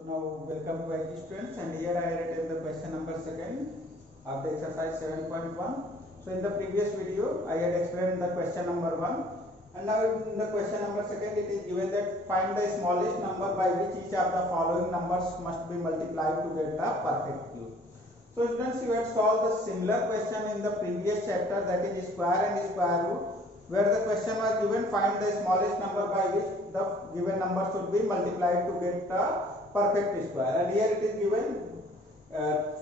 So now welcome to IT students, and here I written the question number second of the exercise 7.1. So in the previous video I had explained the question number 1, and now in the question number second it is given that find the smallest number by which each of the following numbers must be multiplied to get the perfect cube. So students, you had solved the similar question in the previous chapter, that is square and square root, where the question was given find the smallest number by which the given number should be multiplied to get the perfect square, and here it is given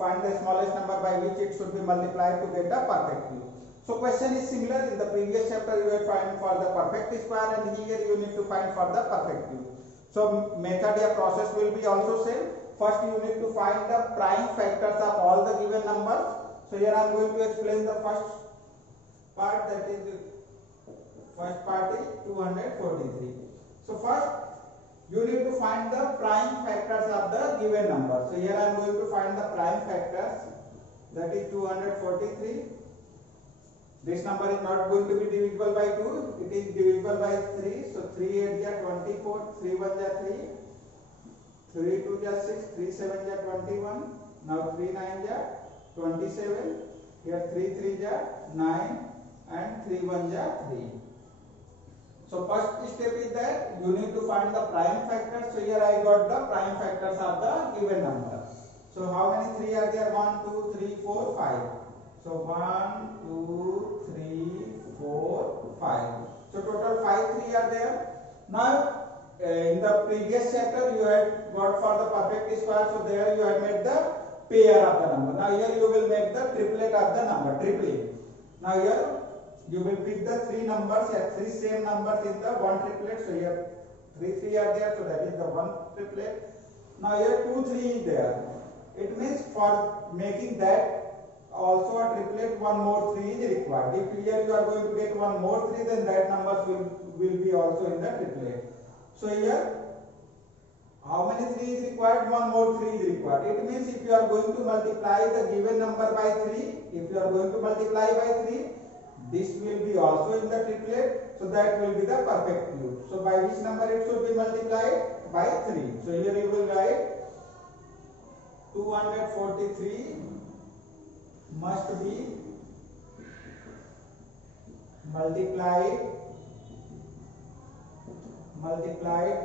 find the smallest number by which it should be multiplied to get a perfect cube. So question is similar. In the previous chapter you had find for the perfect square, and here you need to find for the perfect cube. So method or process will be also same. First you need to find the prime factors of all the given numbers. So here I am going to explain the first part, that is first part is 243. So first you need to find the prime factors of the given number. So here I am going to find the prime factors, that is 243. This number is not going to be divisible by 2, it is divisible by 3. So 3 8 is 24, 3 1 is 3, 3 2 is 6, 3 7 is 21. Now 3 9 is 27. Here 3 3 is 9 and 3 1 is 3. So first step is that you need to find the prime factors. So here I got the prime factors of the given number. So how many 3 are there? 1 2 3 4 5. So 1 2 3 4 5. So total 5 3 are there. Now in the previous chapter you had got for the perfect square, so there you had made the pair of the number. Now here you will make the triplet of the number, triplet. Now here you will pick the three numbers, three same numbers in the one triplet. So here 3 3 are there, so that is the one triplet. Now here 2 3 is there. It means for making that also a triplet, one more 3 is required. If here you are going to get one more 3, then that numbers will be also in the triplet. So here how many 3 is required? One more 3 is required. It means if you are going to multiply the given number by 3, if you are going to multiply by 3, this will be also in the triplet, so that will be the perfect cube. So by which number it should be multiplied? By 3. So here you will write 243 must be multiplied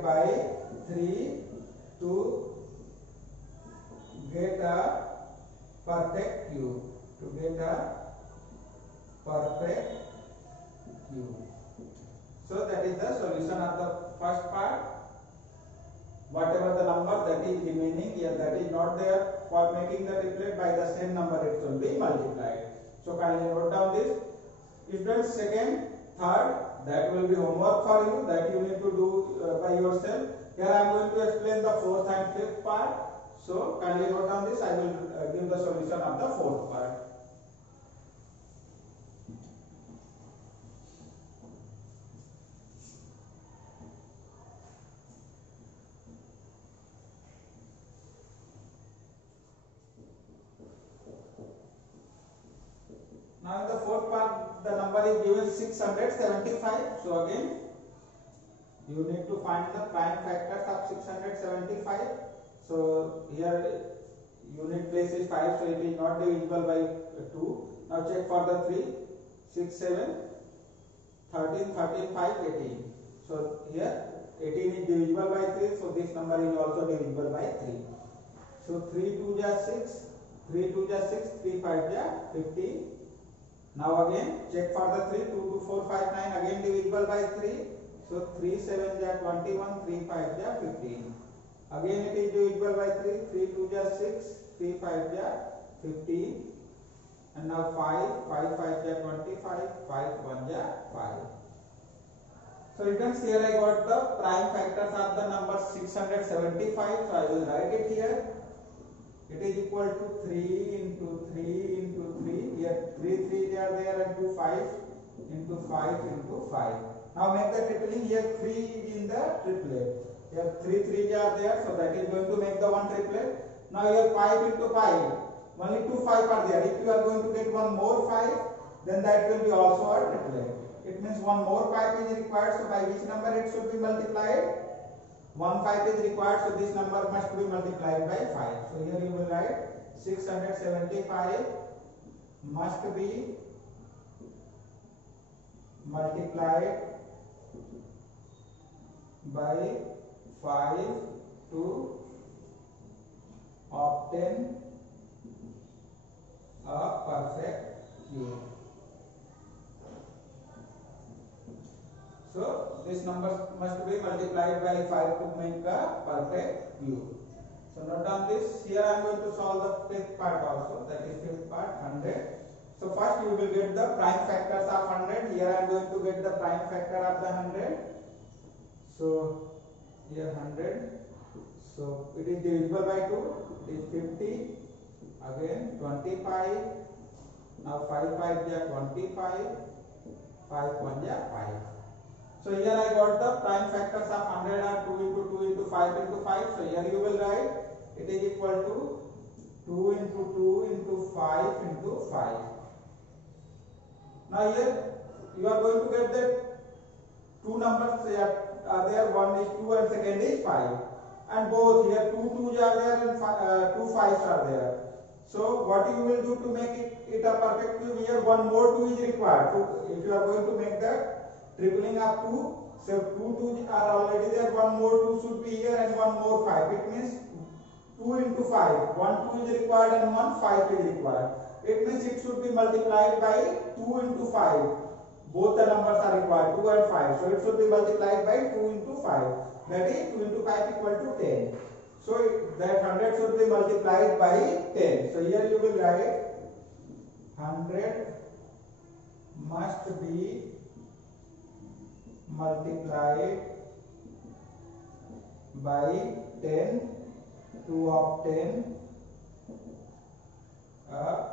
by 3 to get a perfect cube. So that is the solution of the first part. Whatever the number that is remaining here, that is not there, for making the triplet, by the same number it should be multiplied. So kindly note down this. Students, second, third, that will be homework for you, that you need to do by yourself. Here I am going to explain the fourth and fifth part. So kindly note down this. I will give the solution of the fourth part. Now in the fourth part the number is given 675. So again you need to find the prime factors of 675. So here unit place is 5, so it is not divisible by 2. Now check for the 3, 6, 7, 13, 13, 5, 18. So here 18 is divisible by 3, so this number is also divisible by 3. So 3 2 is 6, 3 2 is 6, 3 5 is 15. Now again check for the 3, 2 2 4 5 9, again divisible by 3. So 3 7 is 21, 3 5 is 15. Again it is divisible by 3, 3 2 is 6, 3 5 is 15. And now 5, 5 5 is 25, 5 1 is 5. So you can see here I got the prime factors of the number 675. So I will write it here. It is equal to 3 into 3 into 3. Here 3 3 are there, and 2 5 into 5 into 5. Now make the tripling. Here 3 is in the triplet. Here 3 3 are there, so that is going to make the one triplet. Now here 5 into 5. Only 2 5 are there. If you are going to get one more 5, then that will be also a triplet. It means one more 5 is required. So by which number it should be multiplied? 1 5 is required, so this number must be multiplied by 5. So here you will write 675 must be multiplied by 5 to obtain a perfect cube. So this number must be multiplied by 5 to make a perfect cube. So note down this. Here I am going to solve the fifth part also, that is fifth part 100. So first you will get the prime factors of 100. Here I am going to get the prime factor of the 100. So here 100. So it is divisible by 2. It is 50. Again 25. Now 5 5 is 25. 5 1 is 5. So here I got the prime factors of 100 are 2 into 2 into 5 into 5. So here you will write it is equal to 2 into 2 into 5 into 5. Now here you are going to get that two numbers are there, one is 2 and second is 5. And both here 2 2s are there and 2 5s are there. So what you will do to make it a perfect cube, here one more 2 is required. So if you are going to make the tripling of 2, so 2 2s are already there, one more 2 should be here and one more 5. It means 2 into 5, one 2 is required and one 5 is required. It means it should be multiplied by 2 into 5. Both the numbers are required, 2 and 5. So it should be multiplied by 2 into 5. That is 2 into 5 equal to 10. So that 100 should be multiplied by 10. So here you will write 100 must be multiplied by 10 to obtain a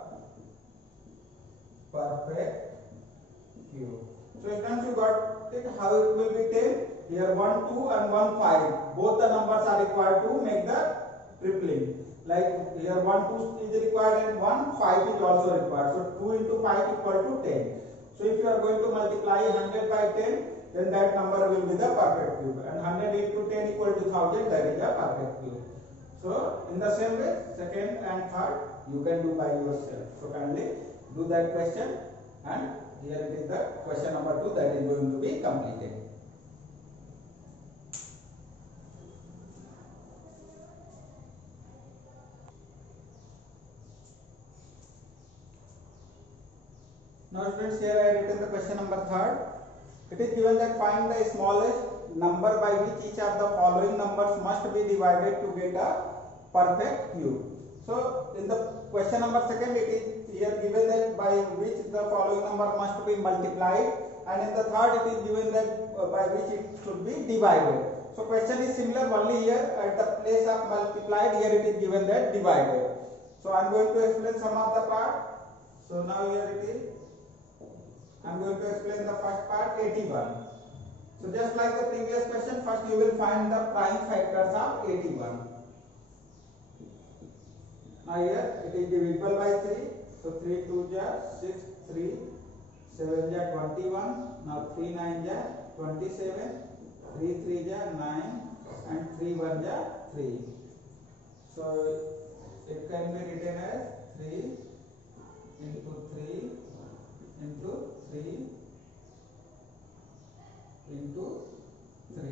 perfect cube. So students, you got it how it will be 10. Here 1 2 and 1 5. Both the numbers are required to make the tripling. Like here 1 2 is required and 1 5 is also required. So 2 into 5 equal to 10. So if you are going to multiply 100 by 10, then that number will be the perfect cube. And 100 into 10 equal to 1000, that is a perfect cube. So in the same way, second and third you can do by yourself. So kindly do that question, and here it is the question number 2 that is going to be completed. Now students, here I have written the question number 3. It is given that find the smallest number by which each of the following numbers must be divided to get a perfect cube. So in the question number 2, it is here given that by which the following number must be multiplied, and in the third it is given that by which it should be divided. So question is similar, only here at the place of multiplied, here it is given that divided. So I am going to explain some of the part. So now here it is. I am going to explain the first part, 81. So just like the previous question, first you will find the prime factors of 81. Now here it is divisible by 3. So 3 2 is 6, 3, 7 is 21. Now 3 9 is 27, 3 3 is 9, and 3 1 is 3. So it can be written as 3 into 3 into 3 into 3.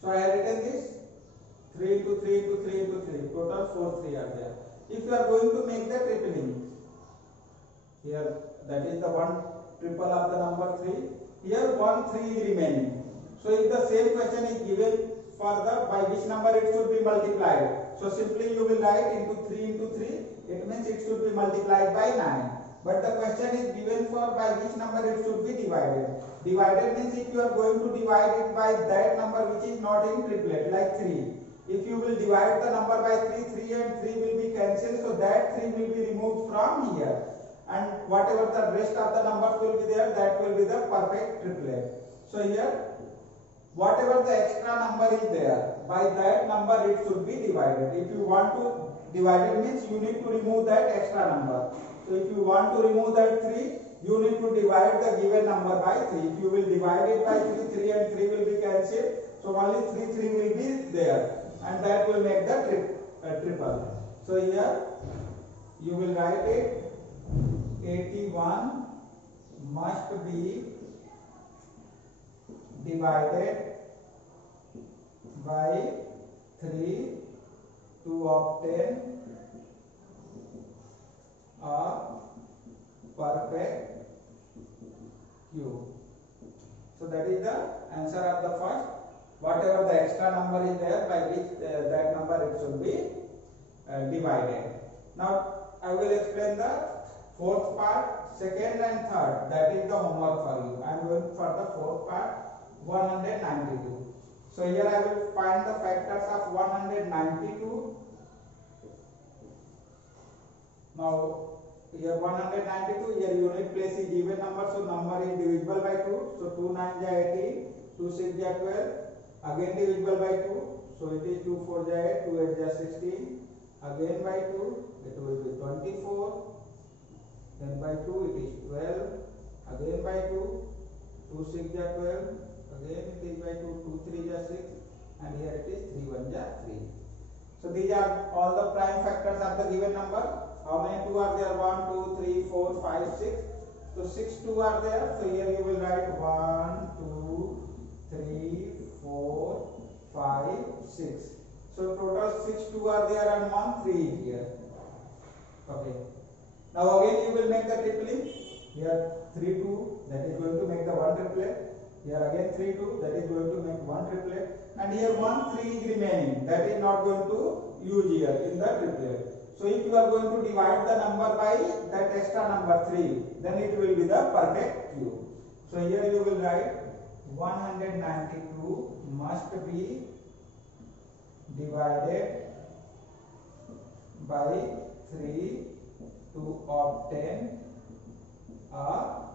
So I have written this 3 into 3 into 3 into 3. Total 4 3 are there. If you are going to make the tripling, here that is the one triple of the number 3. Here 1 3 is remaining. So if the same question is given for the by which number it should be multiplied, so simply you will write into 3 into 3. It means it should be multiplied by 9. But the question is given for by which number it should be divided. Divided means if you are going to divide it by that number which is not in triplet, like 3. If you will divide the number by 3, 3 and 3 will be cancelled, so that 3 will be removed from here. And whatever the rest of the numbers will be there, that will be the perfect triplet. So here, whatever the extra number is there, by that number it should be divided. If you want to divide it, means you need to remove that extra number. So if you want to remove that 3, you need to divide the given number by 3. If you will divide it by 3, 3 and 3 will be cancelled. So only 3 will be there, and that will make the triple. So here you will write it 81 must be divided by 3 to obtain a perfect cube. So that is the answer of the first. Whatever the extra number is there, by which that number it should be divided. Now I will explain the fourth part, second and third. That is the homework for you. I am going for the fourth part, 192. So here I will find the factors of 192. Now here 192, here unit place is given number, so number is divisible by 2. So 2 9 ja 18, 2 6 ja 12, again divisible by 2. So it is 2 4 ja 8, 2 8 ja 16, again by 2, it will be 24, then by 2 it is 12, again by 2, 2 6 ja 12, again it is by 2, 2 3 ja 6, and here it is 3 1 ja 3. So these are all the prime factors of the given number. How many 2 are there? 1 2 3 4 5 6. So 6 2 are there. So here you will write 1 2 3 4 5 6. So total 6 2 are there and 1 3 here. Okay. Now again you will make the tripling. Here 3 2, that is going to make the 1 triplet. Here again 3 2, that is going to make 1 triplet. And here 1 3 is remaining. That is not going to use here in the triplet. So if you are going to divide the number by that extra number 3, then it will be the perfect cube. So here you will write 192 must be divided by 3 to obtain a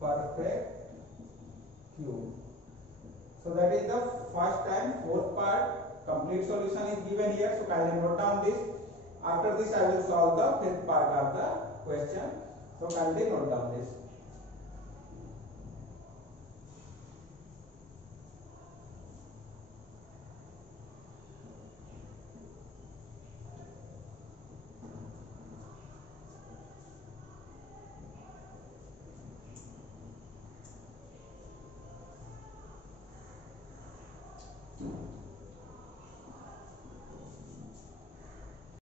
perfect cube. So that is the first and fourth part. Complete solution is given here. So kindly note down this. After this I will solve the fifth part of the question. So kindly note down this.